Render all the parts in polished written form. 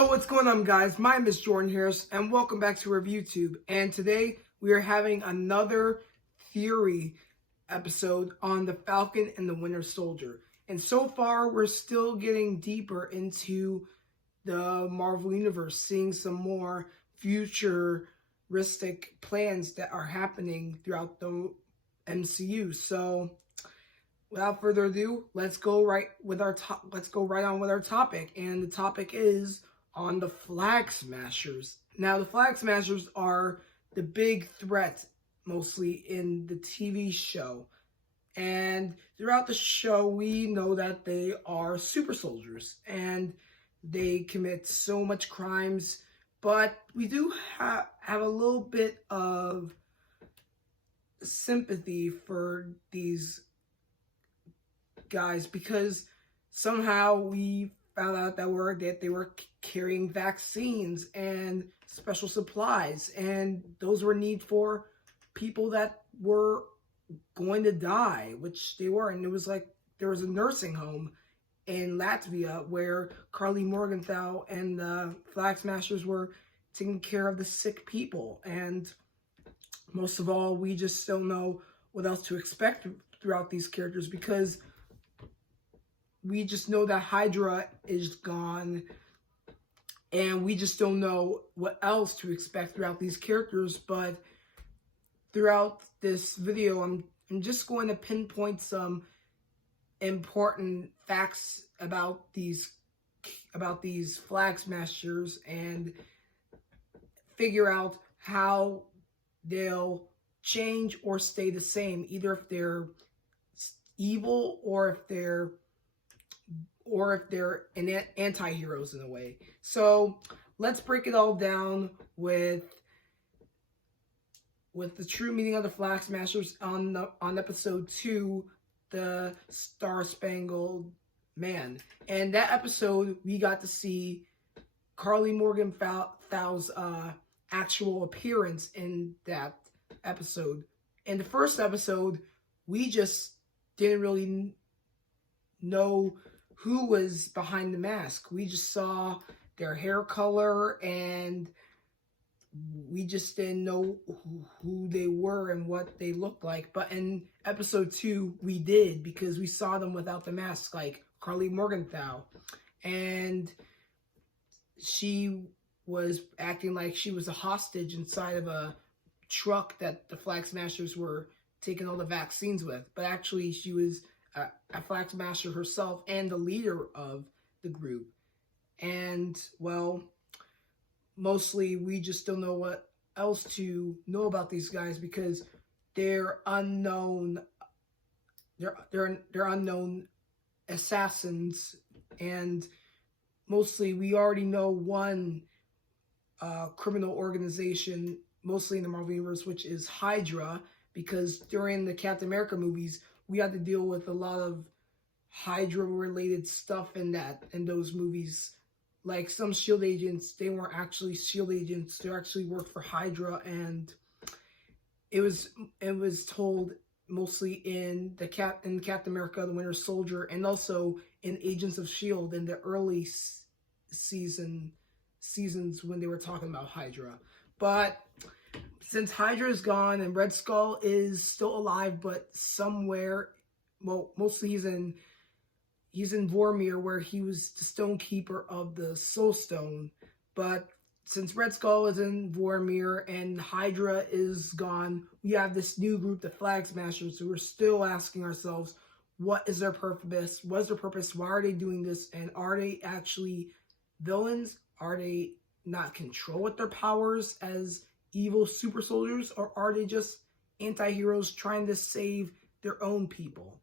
Yo, what's going on, guys? My name is Jordan Harris, and welcome back to ReviewTube. And today we are having another theory episode on the Falcon and the Winter Soldier. And so far, we're still getting deeper into the Marvel Universe, seeing some more futuristic plans that are happening throughout the MCU. So, without further ado, let's go right on with our topic. And the topic is on the Flag Smashers. Now, the Flag Smashers are the big threat, mostly in the TV show. And throughout the show, we know that they are super soldiers, and they commit so much crimes. But we do have a little bit of sympathy for these guys, because somehow we found out that they were carrying vaccines and special supplies, and those were need for people that were going to die, which they were. And it was like there was a nursing home in Latvia where Carly Morgenthau and the Flag Smashers were taking care of the sick people. And most of all, we just don't know what else to expect throughout these characters, because we just know that Hydra is gone, and we just don't know what else to expect throughout these characters. But throughout this video, I'm just going to pinpoint some important facts about these Flag Smashers and figure out how they'll change or stay the same, either if they're evil or if they're anti-heroes in a way. So let's break it all down with the true meaning of the Flag Smashers on episode 2, the Star-Spangled Man. And that episode, we got to see Carly Morgenthau's actual appearance in that episode. In the first episode, we just didn't really know who was behind the mask. We just saw their hair color, and we just didn't know who they were and what they looked like. But in episode 2, we did, because we saw them without the mask, like Carly Morgenthau. And she was acting like she was a hostage inside of a truck that the Flag Smashers were taking all the vaccines with. But actually, she was a Flag Smasher herself and the leader of the group. And, well, mostly we just don't know what else to know about these guys, because they're unknown. They're unknown assassins, and mostly we already know one criminal organization, mostly in the Marvel Universe, which is Hydra, because during the Captain America movies, we had to deal with a lot of Hydra-related stuff in those movies. Like some S.H.I.E.L.D. agents, they weren't actually S.H.I.E.L.D. agents. They actually worked for Hydra, and it was told mostly in Captain America, the Winter Soldier, and also in Agents of S.H.I.E.L.D. in the early seasons when they were talking about Hydra. But since Hydra is gone and Red Skull is still alive, but somewhere, well, mostly he's in Vormir, where he was the Stone Keeper of the Soul Stone. But since Red Skull is in Vormir and Hydra is gone, we have this new group, the Flag Smashers, who are still asking ourselves, what is their purpose? What is their purpose? Why are they doing this? And are they actually villains? Are they not control with their powers as evil super soldiers, or are they just anti-heroes trying to save their own people?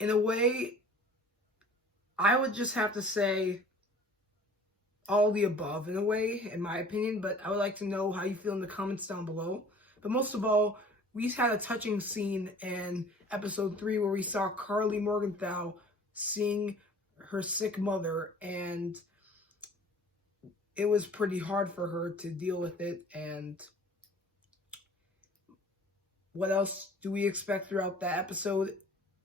In a way, I would just have to say all the above, in a way, in my opinion, but I would like to know how you feel in the comments down below. But most of all, we had a touching scene in episode 3 where we saw Carly Morgenthau seeing her sick mother, and it was pretty hard for her to deal with it. And what else do we expect throughout that episode?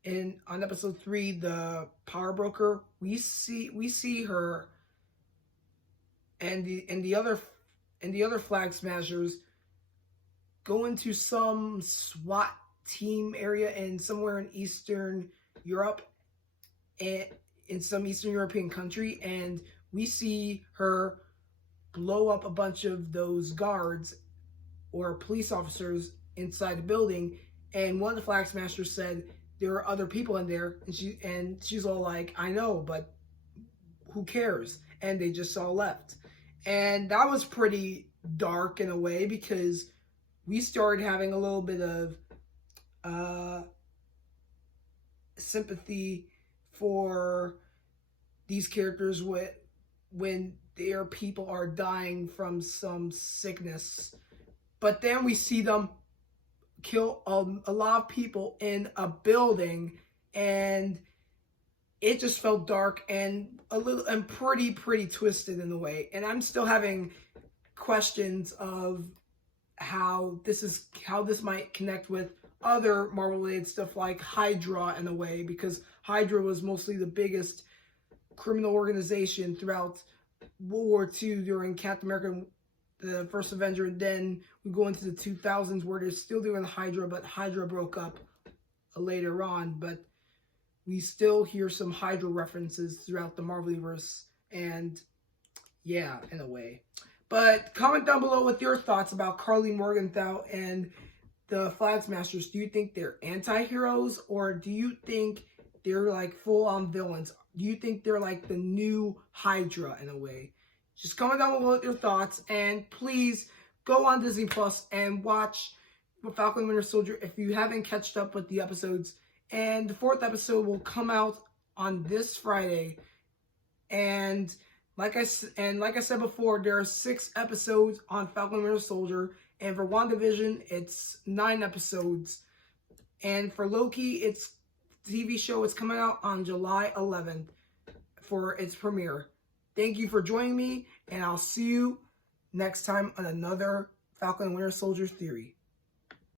On episode 3, the power broker, we see her and the other Flag Smashers go into some SWAT team area in somewhere in Eastern Europe, and in some Eastern European country, and we see her blow up a bunch of those guards or police officers inside the building. And one of the Flag Smashers said there are other people in there, and she's all like, I know, but who cares? And they just all left. And that was pretty dark in a way, because we started having a little bit of sympathy for these characters when their people are dying from some sickness. But then we see them kill a lot of people in a building, and it just felt dark and a little and pretty twisted in a way. And I'm still having questions of how this might connect with other Marvel related stuff like Hydra in a way, because Hydra was mostly the biggest criminal organization throughout World War II during Captain America, the First Avenger, and then we go into the 2000s where they're still doing Hydra, but Hydra broke up later on. But we still hear some Hydra references throughout the Marvel universe, and yeah, in a way. But comment down below with your thoughts about Carly Morgenthau and the Flag Smashers. Do you think they're anti-heroes, or do you think they're like full-on villains? Do you think they're like the new Hydra in a way? Just comment down below with your thoughts, and please go on Disney Plus and watch Falcon Winter Soldier if you haven't catched up with the episodes. And the 4th episode will come out on this Friday. And like I said before, there are 6 episodes on Falcon Winter Soldier, and for WandaVision, it's 9 episodes. And for Loki, it's TV show. It's coming out on July 11th for its premiere. Thank you for joining me, and I'll see you next time on another Falcon Winter Soldier theory.